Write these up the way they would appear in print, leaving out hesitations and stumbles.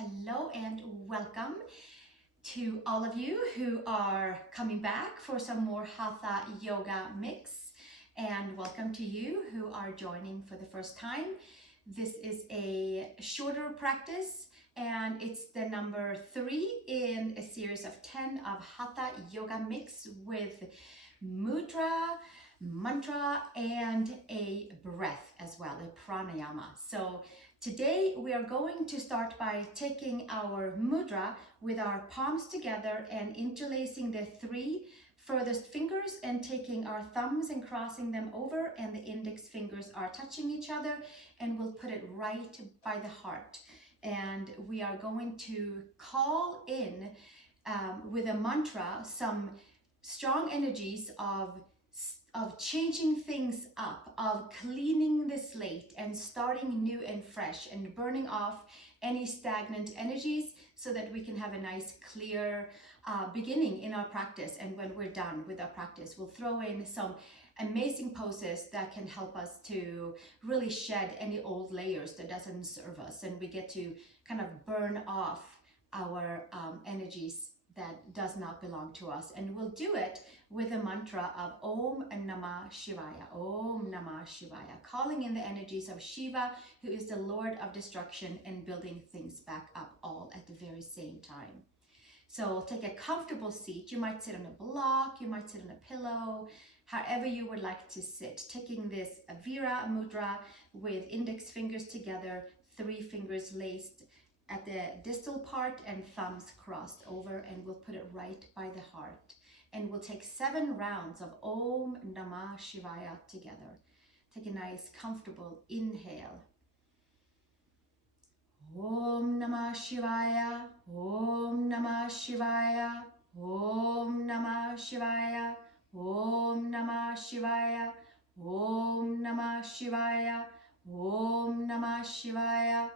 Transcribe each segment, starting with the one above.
Hello and welcome to all of you who are coming back for some more Hatha Yoga mix, and welcome to you who are joining for the first time. This is a shorter practice and it's the number 3 in a series of 10 of Hatha Yoga mix with Mudra Mantra and a breath as well, a Pranayama. So today we are going to start by taking our mudra with our palms together and interlacing the 3 furthest fingers and taking our thumbs and crossing them over, and the index fingers are touching each other, and we'll put it right by the heart. And we are going to call in with a mantra some strong energies of changing things up, of cleaning the slate and starting new and fresh and burning off any stagnant energies so that we can have a nice clear beginning in our practice. And when we're done with our practice, we'll throw in some amazing poses that can help us to really shed any old layers that doesn't serve us, and we get to kind of burn off our energies that does not belong to us. And we'll do it with a mantra of Om Namah Shivaya, Om Namah Shivaya, calling in the energies of Shiva, who is the Lord of destruction, and building things back up all at the very same time. So take a comfortable seat. You might sit on a block, you might sit on a pillow, however you would like to sit. Taking this Vira Mudra with index fingers together, 3 fingers laced at the distal part and thumbs crossed over, and we'll put it right by the heart. And we'll take 7 rounds of Om Namah Shivaya together. Take a nice comfortable inhale. Om Namah Shivaya, Om Namah Shivaya, Om Namah Shivaya, Om Namah Shivaya, Om Namah Shivaya, Om Namah Shivaya,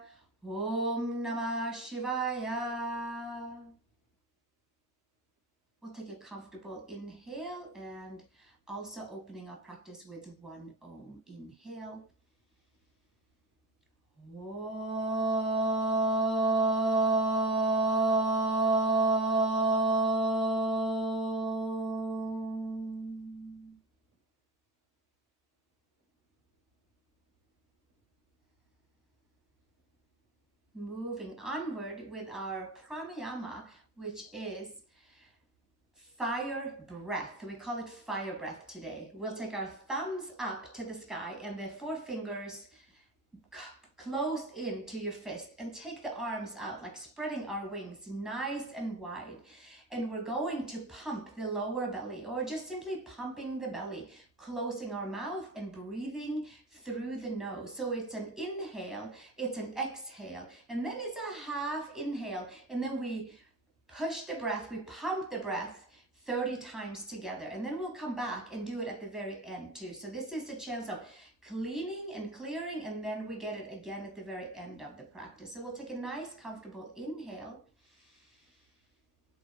Om Namah Shivaya. We'll take a comfortable inhale and also opening our practice with 1 Om. Inhale. Moving onward with our pranayama, which is fire breath. We call it fire breath today. We'll take our thumbs up to the sky and the 4 fingers closed into your fist, and take the arms out, like spreading our wings nice and wide. And we're going to pump the lower belly, or just simply pumping the belly, closing our mouth and breathing through the nose. So it's an inhale, it's an exhale, and then it's a half inhale, and then we push the breath, we pump the breath 30 times together, and then we'll come back and do it at the very end too. So this is a chance of cleaning and clearing, and then we get it again at the very end of the practice. So we'll take a nice comfortable inhale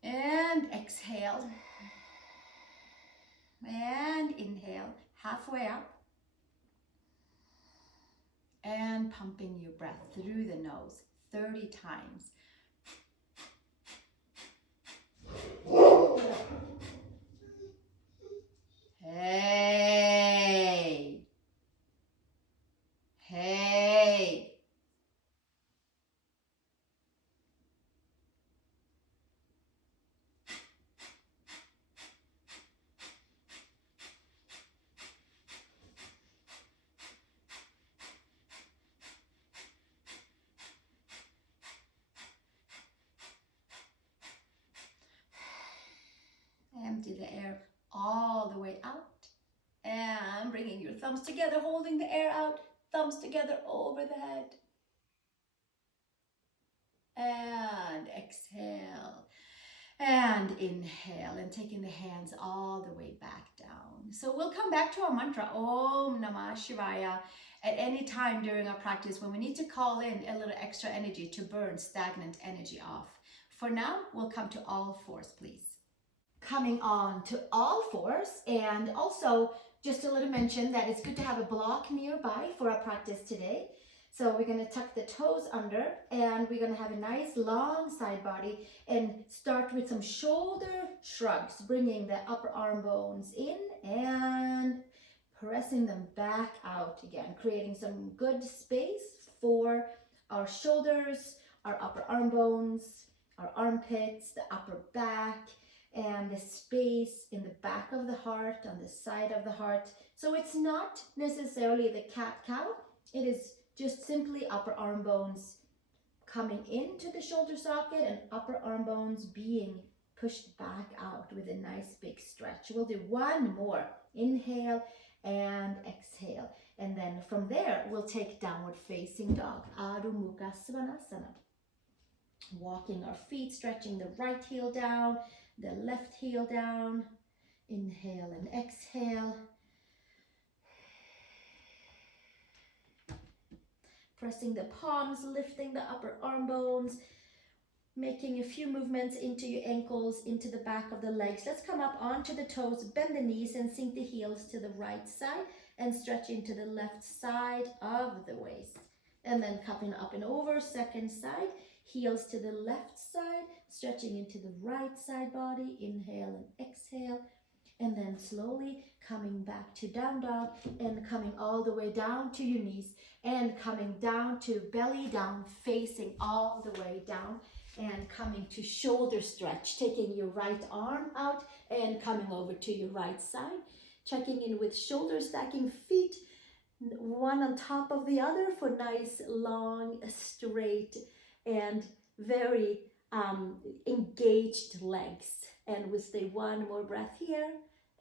and exhale and inhale halfway up, and pumping your breath through the nose 30 times. Hey. Hey. Empty the air all the way out, and bringing your thumbs together, holding the air out, thumbs together over the head, and exhale and inhale, and taking the hands all the way back down. So we'll come back to our mantra Om Namah Shivaya at any time during our practice when we need to call in a little extra energy to burn stagnant energy off. For now, we'll come to all 4s, please. Coming on to all 4s, and also just a little mention that it's good to have a block nearby for our practice today. So we're going to tuck the toes under, and we're going to have a nice long side body and start with some shoulder shrugs, bringing the upper arm bones in and pressing them back out again, creating some good space for our shoulders, our upper arm bones, our armpits, the upper back, and the space in the back of the heart, on the side of the heart. So it's not necessarily the cat-cow, it is just simply upper arm bones coming into the shoulder socket and upper arm bones being pushed back out with a nice big stretch. We'll do one more. Inhale and exhale. And then from there, we'll take downward facing dog, Adho Mukha Svanasana. Walking our feet, stretching the right heel down, the left heel down. Inhale and exhale. Pressing the palms, lifting the upper arm bones, making a few movements into your ankles, into the back of the legs. Let's come up onto the toes, bend the knees and sink the heels to the right side and stretch into the left side of the waist. And then coming up and over, second side, heels to the left side, stretching into the right side body. Inhale and exhale. And then slowly coming back to down dog and coming all the way down to your knees and coming down to belly down, facing all the way down and coming to shoulder stretch, taking your right arm out and coming over to your right side, checking in with shoulders, stacking feet one on top of the other for nice, long, straight, and very engaged legs. And we'll stay one more breath here.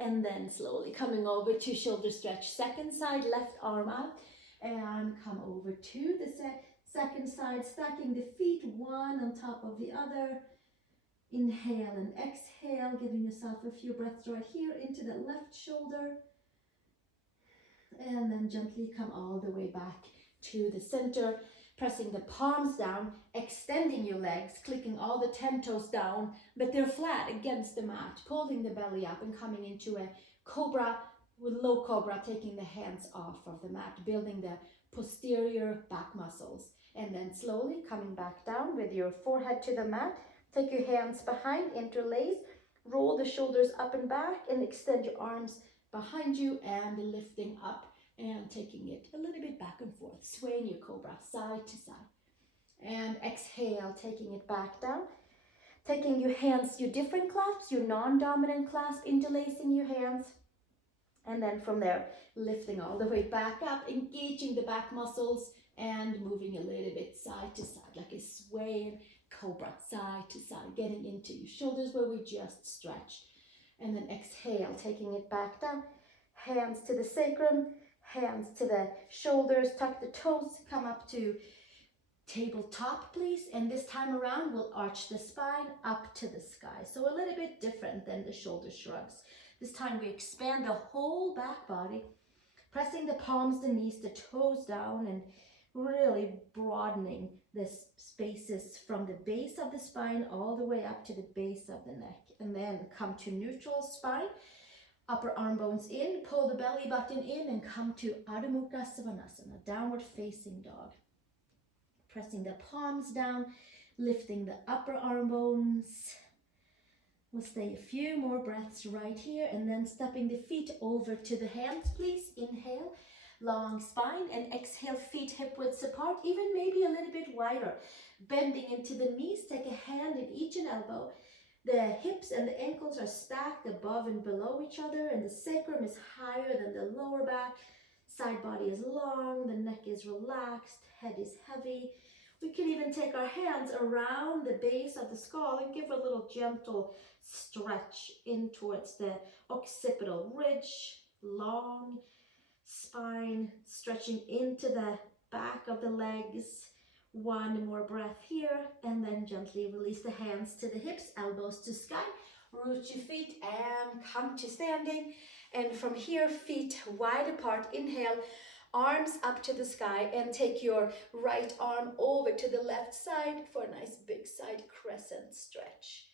And then slowly coming over to shoulder stretch, second side, left arm up, and come over to the second side, stacking the feet one on top of the other. Inhale and exhale, giving yourself a few breaths right here into the left shoulder. And then gently come all the way back to the center, pressing the palms down, extending your legs, clicking all the 10 toes down, but they're flat against the mat, pulling the belly up and coming into a cobra with low cobra, taking the hands off of the mat, building the posterior back muscles. And then slowly coming back down with your forehead to the mat, take your hands behind, interlace, roll the shoulders up and back and extend your arms behind you and lifting up and taking it a little bit back and forth, swaying your cobra side to side. And exhale, taking it back down. Taking your hands, your different clasps, your non-dominant clasp, interlacing your hands. And then from there, lifting all the way back up, engaging the back muscles and moving a little bit side to side, like a swaying cobra, side to side, getting into your shoulders where we just stretch. And then exhale, taking it back down. Hands to the sacrum, hands to the shoulders, tuck the toes, come up to tabletop, please. And this time around, we'll arch the spine up to the sky. So a little bit different than the shoulder shrugs. This time we expand the whole back body, pressing the palms, the knees, the toes down, and really broadening the spaces from the base of the spine all the way up to the base of the neck. And then come to neutral spine. Upper arm bones in, pull the belly button in and come to Adho Mukha Svanasana, downward facing dog. Pressing the palms down, lifting the upper arm bones. We'll stay a few more breaths right here and then stepping the feet over to the hands, please. Inhale, long spine, and exhale, feet hip widths apart, even maybe a little bit wider. Bending into the knees, take a hand in each and elbow. The hips and the ankles are stacked above and below each other, and the sacrum is higher than the lower back. Side body is long, the neck is relaxed, head is heavy. We can even take our hands around the base of the skull and give a little gentle stretch in towards the occipital ridge, long spine, stretching into the back of the legs. One more breath here, and then gently release the hands to the hips, elbows to sky. Root your feet and come to standing. And from here, feet wide apart. Inhale, arms up to the sky, and take your right arm over to the left side for a nice big side crescent stretch.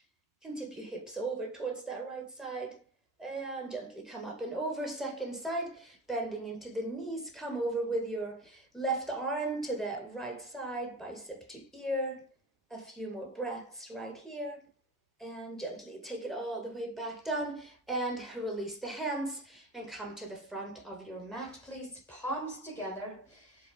You can tip your hips over towards that right side. And gently come up and over. Second side, bending into the knees. Come over with your left arm to the right side, bicep to ear. A few more breaths right here. And gently take it all the way back down and release the hands and come to the front of your mat, please. Palms together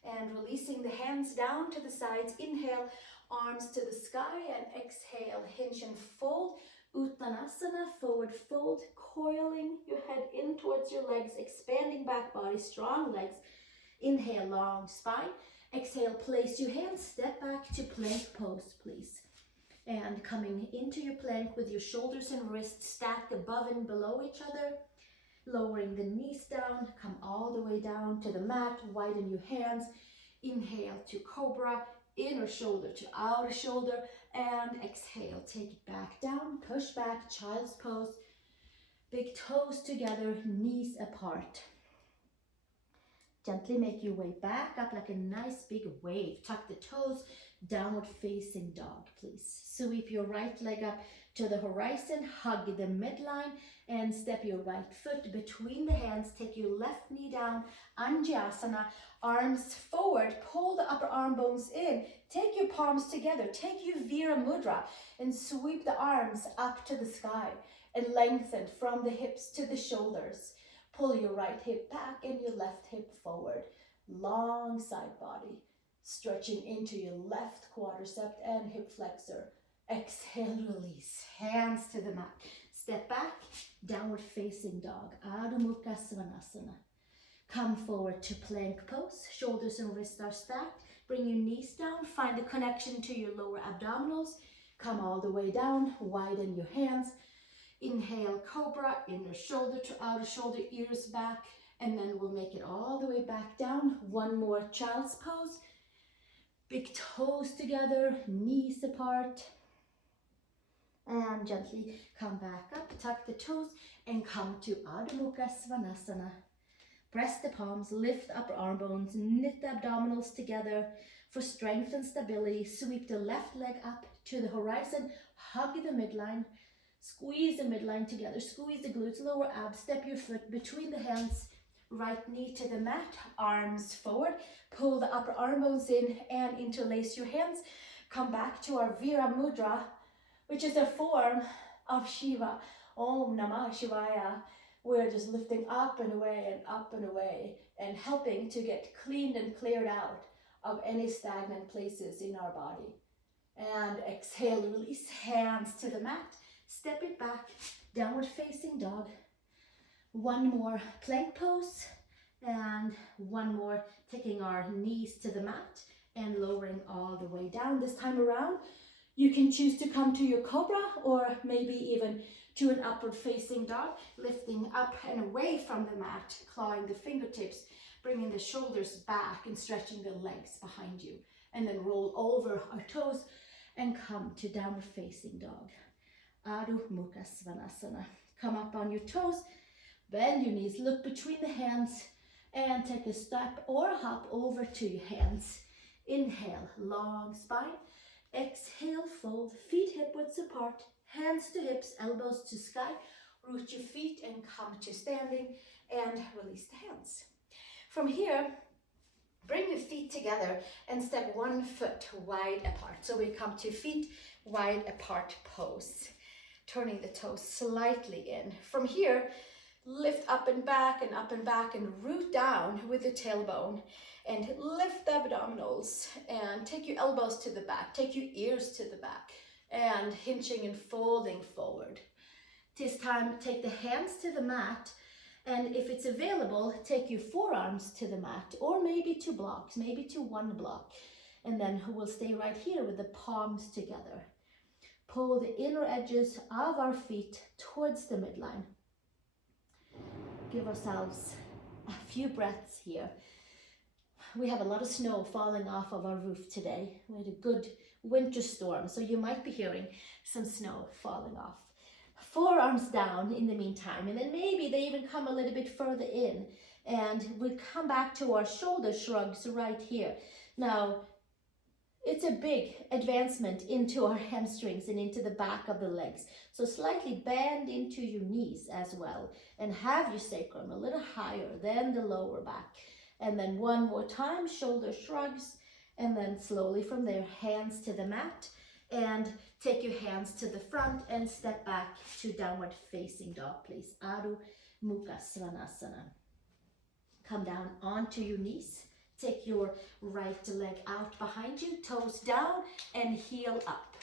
and releasing the hands down to the sides. Inhale, arms to the sky, and exhale, hinge and fold. Uttanasana, forward fold, coiling your head in towards your legs, expanding back body, strong legs. Inhale, long spine. Exhale, place your hands, step back to plank pose, please. And coming into your plank with your shoulders and wrists stacked above and below each other. Lowering the knees down, come all the way down to the mat, widen your hands. Inhale to cobra, inner shoulder to outer shoulder, and exhale, take it back down, push back, child's pose. Big toes together, knees apart. Gently make your way back up like a nice big wave. Tuck the toes, downward facing dog, please. Sweep your right leg up to the horizon, hug the midline, and step your right foot between the hands. Take your left knee down, Anjaneyasana, arms forward, pull the upper arm bones in. Take your palms together, take your ShivaMudra, and sweep the arms up to the sky and lengthen from the hips to the shoulders. Pull your right hip back and your left hip forward. Long side body. Stretching into your left quadricep and hip flexor. Exhale, release. Hands to the mat. Step back, downward facing dog. Adho Mukha Svanasana. Come forward to plank pose. Shoulders and wrists are stacked. Bring your knees down. Find the connection to your lower abdominals. Come all the way down. Widen your hands. Inhale, cobra, inner shoulder to outer shoulder, ears back, and then we'll make it all the way back down. One more child's pose. Big toes together, knees apart. And gently come back up, tuck the toes, and come to Adho Mukha Svanasana. Press the palms, lift upper arm bones, knit the abdominals together for strength and stability. Sweep the left leg up to the horizon, hug the midline. Squeeze the midline together, squeeze the glutes, lower abs, step your foot between the hands, right knee to the mat, arms forward, pull the upper arm bones in and interlace your hands. Come back to our ShivaMudra, which is a form of Shiva. Om Namah Shivaya. We're just lifting up and away and helping to get cleaned and cleared out of any stagnant places in our body. And exhale, release, hands to the mat. Step it back, downward facing dog. One more plank pose and one more taking our knees to the mat and lowering all the way down. This time around, you can choose to come to your cobra or maybe even to an upward facing dog, lifting up and away from the mat, clawing the fingertips, bringing the shoulders back and stretching the legs behind you. And then roll over our toes and come to downward facing dog. Adho Mukha Svanasana. Come up on your toes, bend your knees, look between the hands, and take a step or a hop over to your hands. Inhale, long spine. Exhale, fold, feet hip width apart, hands to hips, elbows to sky. Root your feet and come to standing and release the hands. From here, bring your feet together and step one foot wide apart. So we come to feet wide apart pose. Turning the toes slightly in. From here, lift up and back and root down with the tailbone and lift the abdominals and take your elbows to the back, take your ears to the back and hinging and folding forward. This time, take the hands to the mat and if it's available, take your forearms to the mat or maybe two blocks, maybe to one block. And then we'll stay right here with the palms together. Pull the inner edges of our feet towards the midline. Give ourselves a few breaths here. We have a lot of snow falling off of our roof today. We had a good winter storm, so you might be hearing some snow falling off. Forearms down in the meantime, and then maybe they even come a little bit further in. And we come back to our shoulder shrugs right here. Now, it's a big advancement into our hamstrings and into the back of the legs. So slightly bend into your knees as well, and have your sacrum a little higher than the lower back. And then one more time, shoulder shrugs, and then slowly from there, hands to the mat, and take your hands to the front and step back to downward facing dog, please. Adho Mukha Svanasana. Come down onto your knees. Take your right leg out behind you, toes down and heel up.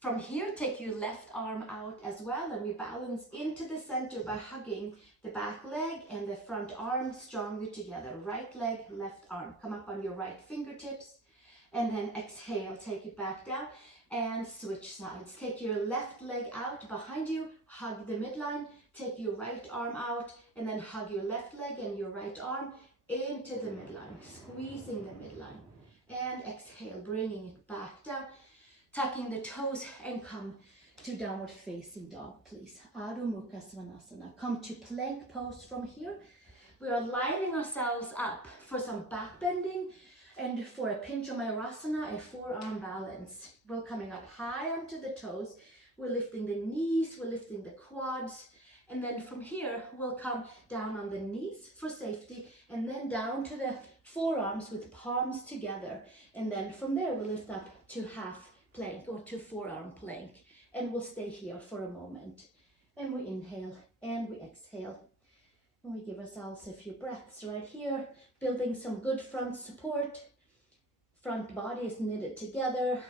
From here, take your left arm out as well, and we balance into the center by hugging the back leg and the front arm strongly together. Right leg, left arm. Come up on your right fingertips, and then exhale, take it back down and switch sides. Take your left leg out behind you, hug the midline, take your right arm out, and then hug your left leg and your right arm into the midline, squeezing the midline. And exhale, bringing it back down, tucking the toes, and come to downward facing dog, please. Adho Mukha Svanasana. Come to plank pose from here. We are lining ourselves up for some back bending and for a Panchamayurasana, a forearm balance. We're coming up high onto the toes. We're lifting the knees, we're lifting the quads. And then from here, we'll come down on the knees for safety, and then down to the forearms with palms together. And then from there, we'll lift up to half plank or to forearm plank. And we'll stay here for a moment. And we inhale and we exhale. And we give ourselves a few breaths right here, building some good front support. Front body is knitted together.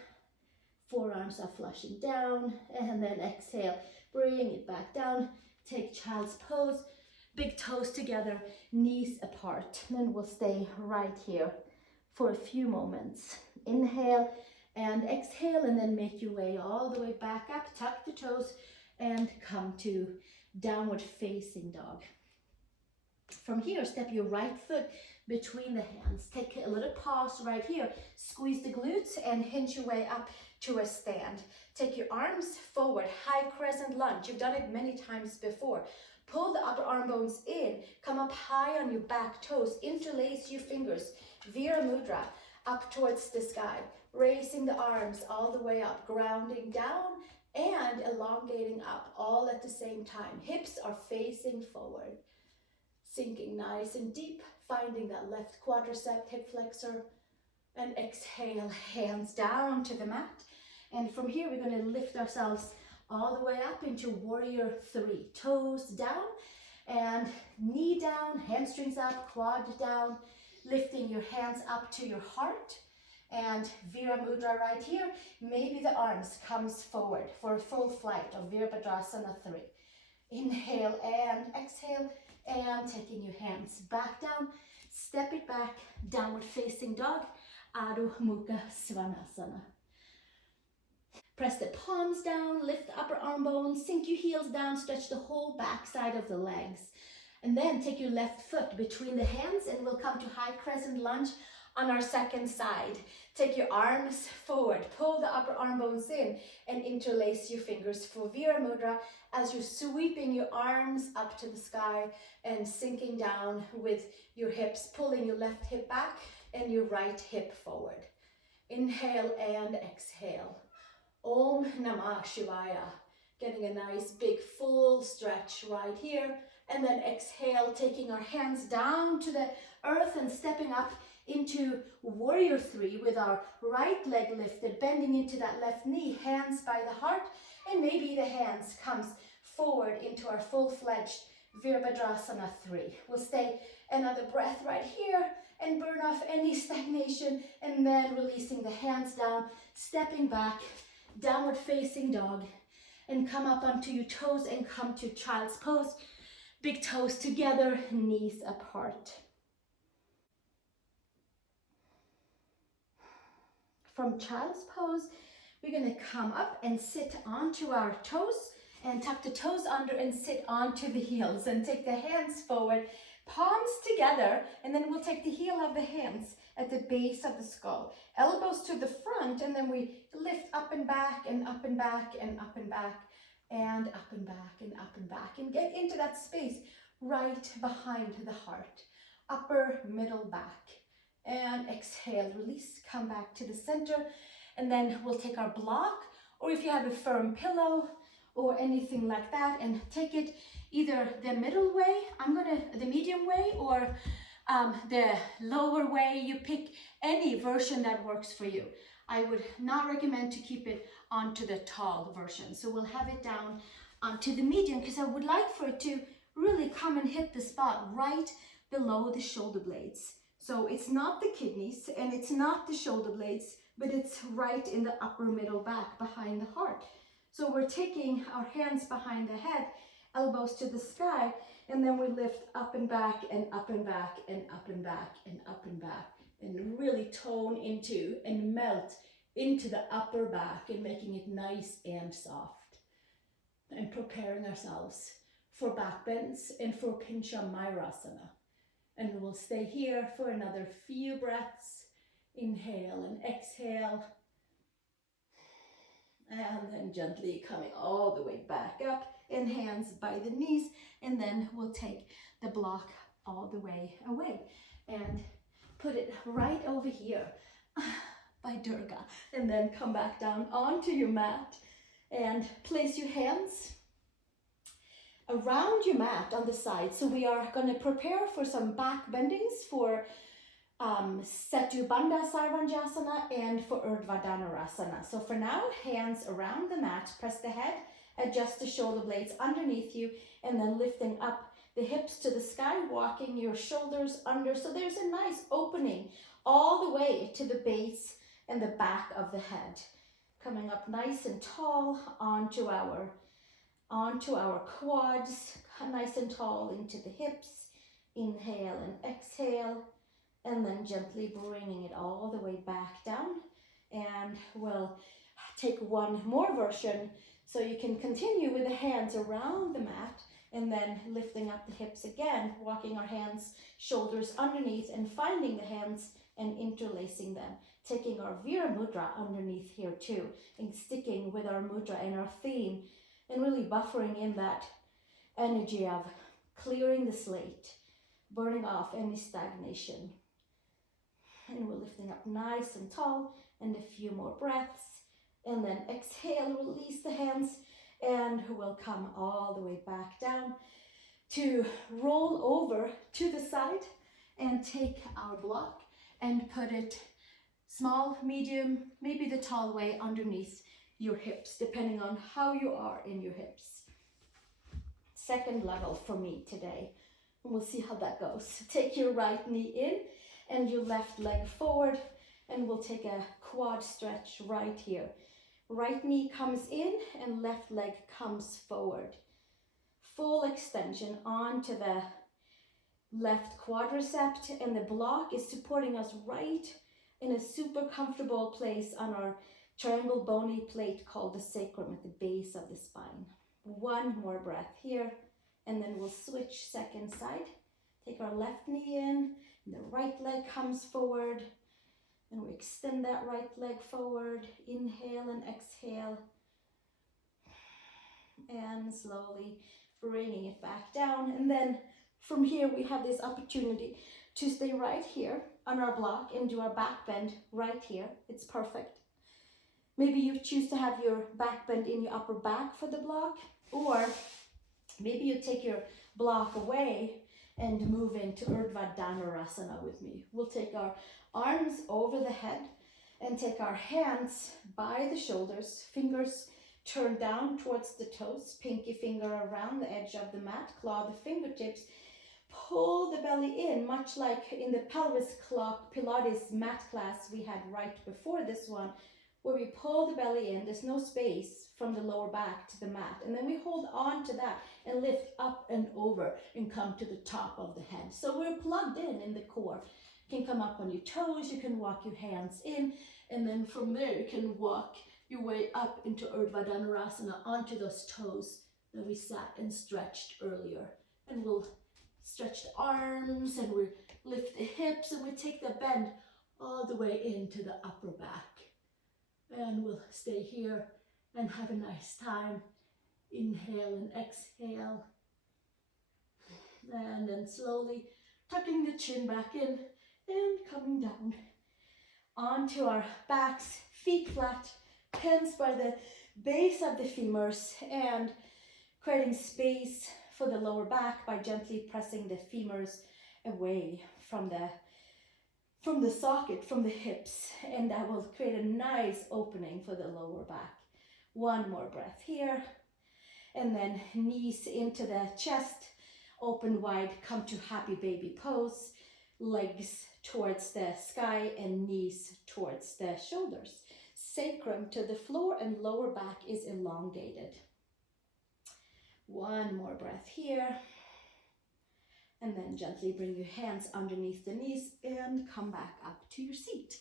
Forearms are flushing down. And then exhale, bring it back down. Take child's pose, big toes together, knees apart. Then we'll stay right here for a few moments. Inhale and exhale, and then make your way all the way back up. Tuck the toes and come to downward facing dog. From here, step your right foot between the hands. Take a little pause right here. Squeeze the glutes and hinge your way up to a stand. Take your arms forward, high crescent lunge. You've done it many times before. Pull the upper arm bones in. Come up high on your back toes. Interlace your fingers. ShivaMudra, up towards the sky. Raising the arms all the way up, grounding down and elongating up all at the same time. Hips are facing forward. Sinking nice and deep, finding that left quadricep, hip flexor. And exhale, hands down to the mat. And from here, we're going to lift ourselves all the way up into warrior three. Toes down and knee down, hamstrings up, quad down. Lifting your hands up to your heart. And ShivaMudra right here. Maybe the arms comes forward for a full flight of Virabhadrasana 3. Inhale and exhale. And taking your hands back down. Step it back, downward facing dog. Adho Mukha Svanasana. Press the palms down, lift the upper arm bones, sink your heels down, stretch the whole back side of the legs. And then take your left foot between the hands and we'll come to high crescent lunge on our second side. Take your arms forward, pull the upper arm bones in and interlace your fingers for ShivaMudra as you're sweeping your arms up to the sky and sinking down with your hips, pulling your left hip back and your right hip forward. Inhale and exhale. Om Namah Shivaya. Getting a nice big full stretch right here. And then exhale, taking our hands down to the earth and stepping up into warrior three with our right leg lifted, bending into that left knee, hands by the heart. And maybe the hands comes forward into our full-fledged Virabhadrasana 3. We'll stay another breath right here and burn off any stagnation, and then releasing the hands down, stepping back, downward facing dog, and come up onto your toes and come to child's pose. Big toes together, knees apart. From child's pose, we're going to come up and sit onto our toes and tuck the toes under and sit onto the heels and take the hands forward, palms together, and then we'll take the heel of the hands at the base of the skull. Elbows to the front, and then we lift up and back and up and back and up and back and up and back and up and back and get into that space right behind the heart. Upper, middle, back. And exhale, release, come back to the center And then we'll take our block, or if you have a firm pillow or anything like that, and take it either the middle way, the medium way, or the lower way. You pick any version that works for you. I would not recommend to keep it onto the tall version. So we'll have it down onto the medium, because I would like for it to really come and hit the spot right below the shoulder blades. So it's not the kidneys and it's not the shoulder blades, but it's right in the upper middle back behind the heart. So we're taking our hands behind the head, elbows to the sky, and then we lift up and back and up and back and up and back and up and back, and really tone into and melt into the upper back and making it nice and soft. And preparing ourselves for back bends and for Pranayama. And we'll stay here for another few breaths. Inhale and exhale. And then gently coming all the way back up, and hands by the knees. And then we'll take the block all the way away and put it right over here by Durga. And then come back down onto your mat and place your hands around your mat on the side. So we are going to prepare for some back bendings for Setu Bandha Sarvanjasana and for Urdhva Dhanurasana. So for now, hands around the mat, press the head, adjust the shoulder blades underneath you, and then lifting up the hips to the sky, walking your shoulders under. So there's a nice opening all the way to the base and the back of the head. Coming up nice and tall onto our quads, nice and tall into the hips. Inhale and exhale, and then gently bringing it all the way back down. And we'll take one more version, so you can continue with the hands around the mat, and then lifting up the hips again, walking our hands, shoulders underneath, and finding the hands and interlacing them. Taking our Vira Mudra underneath here too, and sticking with our mudra and our theme, and really buffering in that energy of clearing the slate, burning off any stagnation. And we're lifting up nice and tall, and a few more breaths. And then exhale, release the hands, and we'll come all the way back down to roll over to the side and take our block and put it small, medium, maybe the tall way underneath your hips, depending on how you are in your hips. Second level for me today. And we'll see how that goes. Take your right knee in and your left leg forward, and we'll take a quad stretch right here. Right knee comes in and left leg comes forward. Full extension onto the left quadricep, and the block is supporting us right in a super comfortable place on our triangle bony plate called the sacrum at the base of the spine. One more breath here, and then we'll switch second side. Take our left knee in, and the right leg comes forward, and we extend that right leg forward. Inhale and exhale, and slowly bringing it back down. And then from here we have this opportunity to stay right here on our block and do our back bend right here. It's perfect. Maybe you choose to have your back bend in your upper back for the block, or maybe you take your block away and move into Urdhva Dhanurasana with me. We'll take our arms over the head and take our hands by the shoulders, fingers turn down towards the toes, pinky finger around the edge of the mat, claw the fingertips, pull the belly in, much like in the pelvis Pilates mat class we had right before this one, where we pull the belly in. There's no space from the lower back to the mat, and then we hold on to that and lift up and over and come to the top of the head. So we're plugged in the core. You can come up on your toes, you can walk your hands in, and then from there you can walk your way up into Urdhva Dhanurasana onto those toes that we sat and stretched earlier. And we'll stretch the arms, and we lift the hips, and we take the bend all the way into the upper back. And we'll stay here and have a nice time. Inhale and exhale. And then slowly tucking the chin back in and coming down onto our backs, feet flat, hands by the base of the femurs, and creating space for the lower back by gently pressing the femurs away from the socket, from the hips, and that will create a nice opening for the lower back. One more breath here, and then knees into the chest, open wide, come to happy baby pose, legs towards the sky and knees towards the shoulders. Sacrum to the floor and lower back is elongated. One more breath here. And then gently bring your hands underneath the knees and come back up to your seat.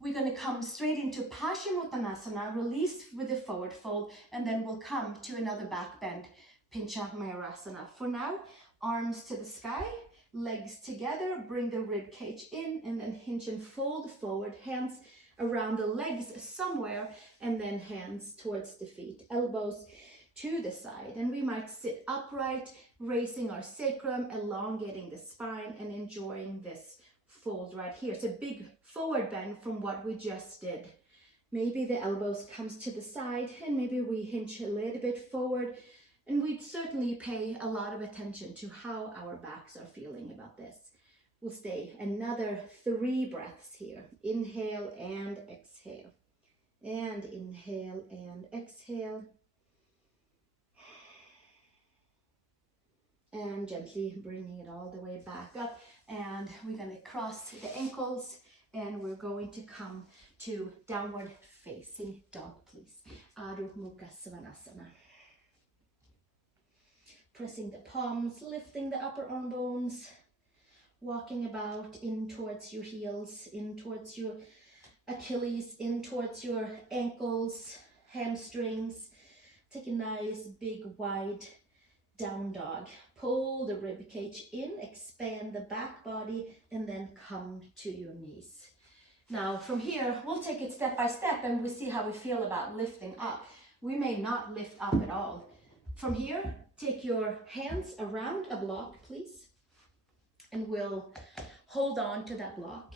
We're going to come straight into Uttanasana, release with the forward fold, and then we'll come to another back bend, Mariegreenyoga. For now, arms to the sky, legs together, bring the rib cage in, and then hinge and fold forward, hands around the legs somewhere, and then hands towards the feet, elbows to the side. And we might sit upright, raising our sacrum, elongating the spine, and enjoying this fold right here. It's a big forward bend from what we just did. Maybe the elbows comes to the side, and maybe we hinge a little bit forward, and we'd certainly pay a lot of attention to how our backs are feeling about this. We'll stay another 3 breaths here. Inhale and exhale. And inhale and exhale. And gently bringing it all the way back up. And we're going to cross the ankles, and we're going to come to downward facing dog, please. Adho Mukha Svanasana. Pressing the palms, lifting the upper arm bones, walking about in towards your heels, in towards your Achilles, in towards your ankles, hamstrings. Take a nice big wide down dog. Pull the rib cage in, expand the back body, and then come to your knees. Now from here, we'll take it step by step, and we see how we feel about lifting up. We may not lift up at all. From here, take your hands around a block, please. And we'll hold on to that block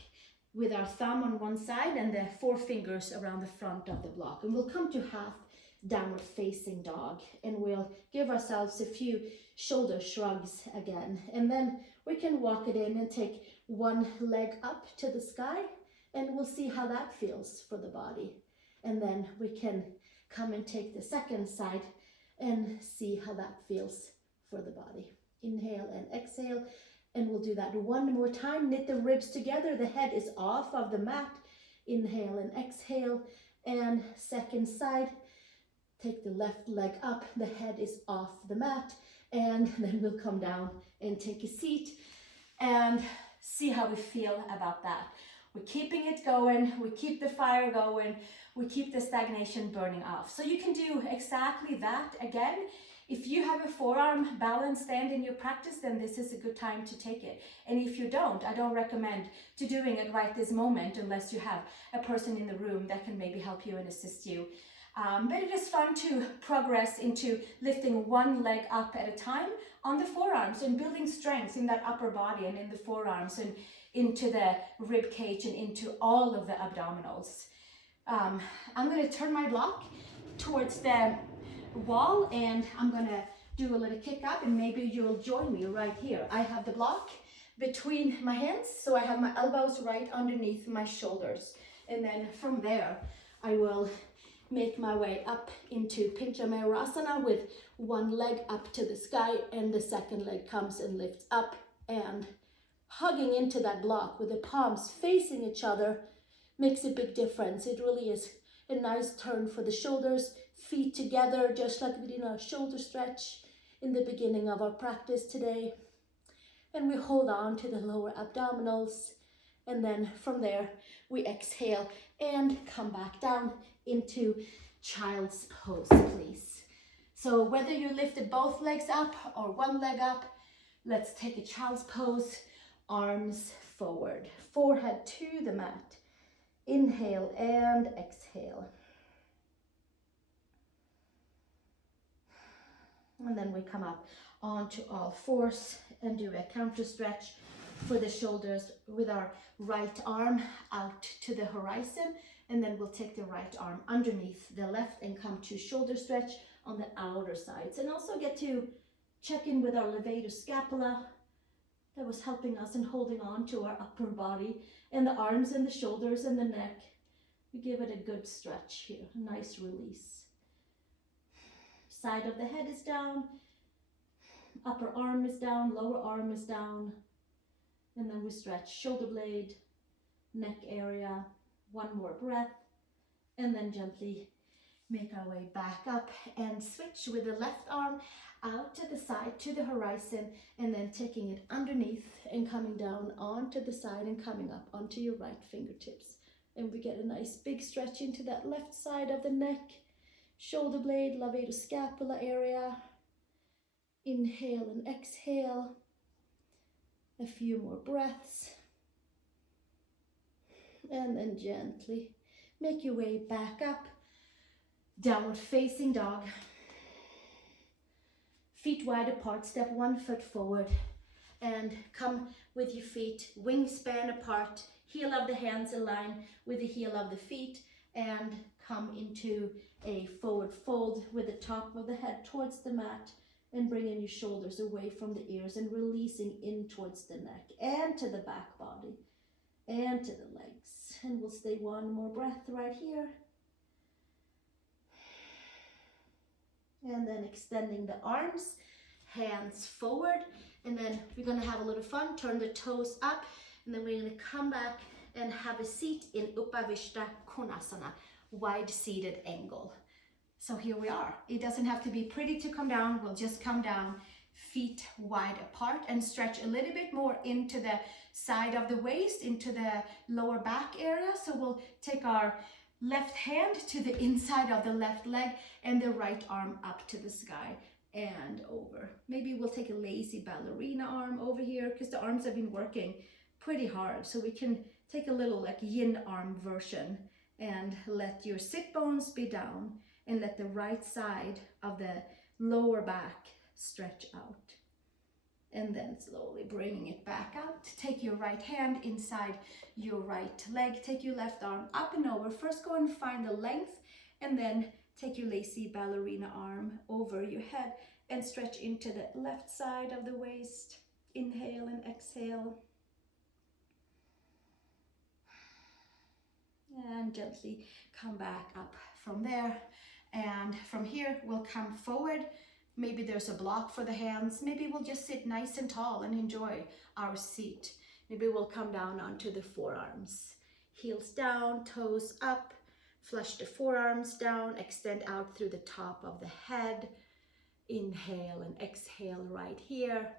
with our thumb on one side and the 4 fingers around the front of the block. And we'll come to half downward facing dog, and we'll give ourselves a few shoulder shrugs again. And then we can walk it in and take one leg up to the sky, and we'll see how that feels for the body. And then we can come and take the second side and see how that feels for the body. Inhale and exhale, and we'll do that one more time. Knit the ribs together, the head is off of the mat. Inhale and exhale, and second side. Take the left leg up, the head is off the mat, and then we'll come down and take a seat and see how we feel about that. We're keeping it going, we keep the fire going, we keep the stagnation burning off. So you can do exactly that again. If you have a forearm balance stand in your practice, then this is a good time to take it. And if you don't, I don't recommend to doing it right this moment unless you have a person in the room that can maybe help you and assist you. But it is fun to progress into lifting one leg up at a time on the forearms and building strength in that upper body and in the forearms and into the rib cage and into all of the abdominals. I'm going to turn my block towards the wall, and I'm going to do a little kick up, and maybe you'll join me right here. I have the block between my hands, so I have my elbows right underneath my shoulders. And then from there, I will make my way up into Mariegreenyoga with one leg up to the sky, and the second leg comes and lifts up, and hugging into that block with the palms facing each other makes a big difference. It really is a nice turn for the shoulders, feet together, just like we did our shoulder stretch in the beginning of our practice today. And we hold on to the lower abdominals, and then from there we exhale and come back down into child's pose, please. So whether you lifted both legs up or one leg up, let's take a child's pose. Arms forward, forehead to the mat. Inhale and exhale. And then we come up onto all fours and do a counter stretch for the shoulders with our right arm out to the horizon, And then we'll take the right arm underneath the left and come to shoulder stretch on the outer sides. And also get to check in with our levator scapula that was helping us and holding on to our upper body, and the arms and the shoulders and the neck. We give it a good stretch here, a nice release. Side of the head is down, upper arm is down, lower arm is down, and then we stretch shoulder blade, neck area. One more breath, and then gently make our way back up and switch with the left arm out to the side, to the horizon, and then taking it underneath and coming down onto the side and coming up onto your right fingertips. And we get a nice big stretch into that left side of the neck, shoulder blade, levator scapula area. Inhale and exhale. A few more breaths. And then gently make your way back up. Downward facing dog. Feet wide apart, step 1 foot forward. And come with your feet wingspan apart. Heel of the hands align with the heel of the feet. And come into a forward fold with the top of the head towards the mat. And bringing your shoulders away from the ears and releasing in towards the neck and to the back body and to the legs. And we'll stay one more breath right here. And then extending the arms, hands forward. And then we're going to have a little fun. Turn the toes up. And then we're going to come back and have a seat in Upavishta Konasana, wide seated angle. So here we are. It doesn't have to be pretty to come down. We'll just come down, feet wide apart, and stretch a little bit more into the side of the waist, into the lower back area. So we'll take our left hand to the inside of the left leg and the right arm up to the sky and over. Maybe we'll take a lazy ballerina arm over here because the arms have been working pretty hard. So we can take a little like yin arm version and let your sit bones be down and let the right side of the lower back stretch out. And then slowly bringing it back out. Take your right hand inside your right leg. Take your left arm up and over. First go and find the length, and then take your lazy ballerina arm over your head and stretch into the left side of the waist. Inhale and exhale. And gently come back up from there. And from here, we'll come forward. Maybe there's a block for the hands. Maybe we'll just sit nice and tall and enjoy our seat. Maybe we'll come down onto the forearms. Heels down, toes up. Flush the forearms down. Extend out through the top of the head. Inhale and exhale right here.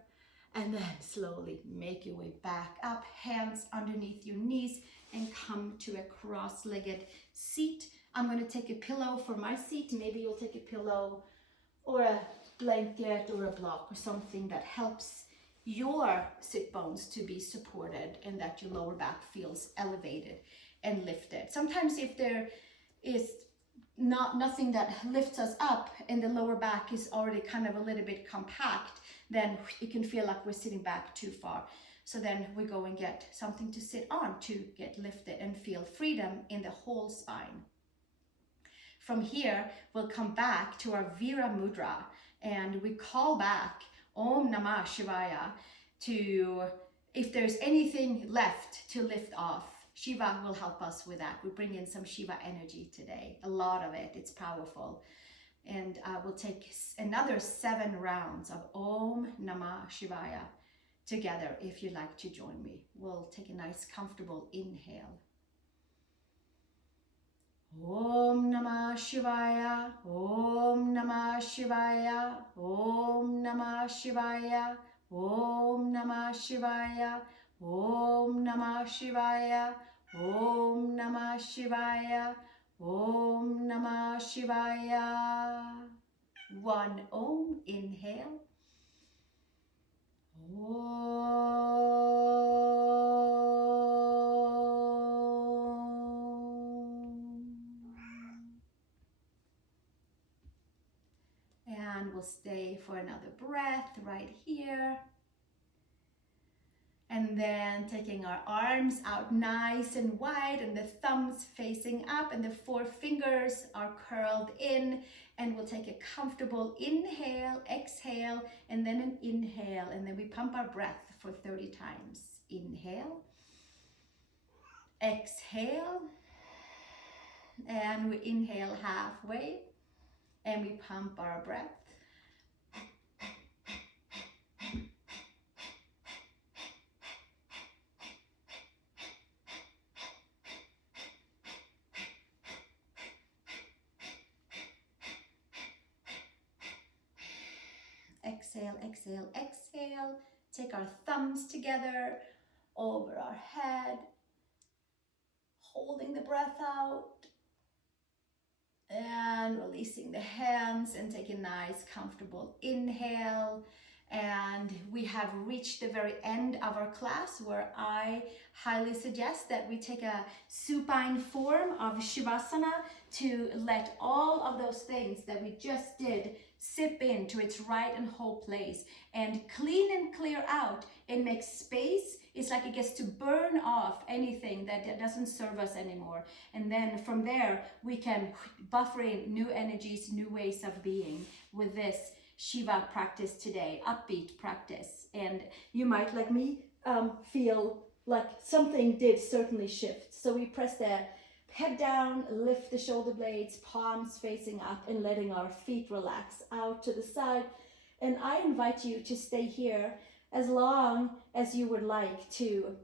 And then slowly make your way back up. Hands underneath your knees and come to a cross-legged seat. I'm going to take a pillow for my seat. Maybe you'll take a pillow or a blanket or a block or something that helps your sit bones to be supported and that your lower back feels elevated and lifted. Sometimes if there is nothing that lifts us up and the lower back is already kind of a little bit compact, then it can feel like we're sitting back too far. So then we go and get something to sit on to get lifted and feel freedom in the whole spine. From here, we'll come back to our Vira Mudra and we call back Om Namah Shivaya to, if there's anything left to lift off, Shiva will help us with that. We bring in some Shiva energy today, a lot of it, it's powerful. And we'll take another 7 rounds of Om Namah Shivaya together if you'd like to join me. We'll take a nice comfortable inhale. Om Namah Shivaya, Om Namah Shivaya, Om Namah Shivaya, Om Namah Shivaya, Om Namah Shivaya, Om Namah Shivaya, Om Namah Shivaya. 1 Om, inhale. And we'll stay for another breath right here. And then taking our arms out nice and wide and the thumbs facing up and the 4 fingers are curled in. And we'll take a comfortable inhale, exhale, and then an inhale. And then we pump our breath for 30 times. Inhale, exhale, and we inhale halfway and we pump our breath. Exhale, exhale, exhale. Take our thumbs together over our head, holding the breath out and releasing the hands, and take a nice comfortable inhale. And we have reached the very end of our class, where I highly suggest that we take a supine form of Shavasana to let all of those things that we just did sip into its right and whole place and clean and clear out and make space. It's like it gets to burn off anything that doesn't serve us anymore. And then from there, we can buffer in new energies, new ways of being with this Shiva practice today, upbeat practice. And you might, like me, feel like something did certainly shift. So we press the head down, lift the shoulder blades, palms facing up, and letting our feet relax out to the side. And I invite you to stay here as long as you would like to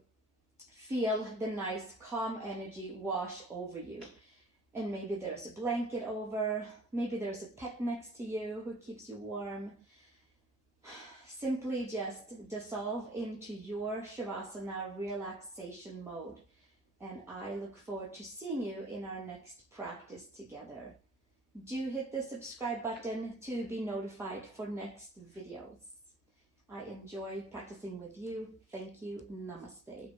feel the nice calm energy wash over you. And maybe there's a blanket over, maybe there's a pet next to you who keeps you warm. Simply just dissolve into your Shavasana relaxation mode. And I look forward to seeing you in our next practice together. Do hit the subscribe button to be notified for next videos. I enjoy practicing with you. Thank you. Namaste.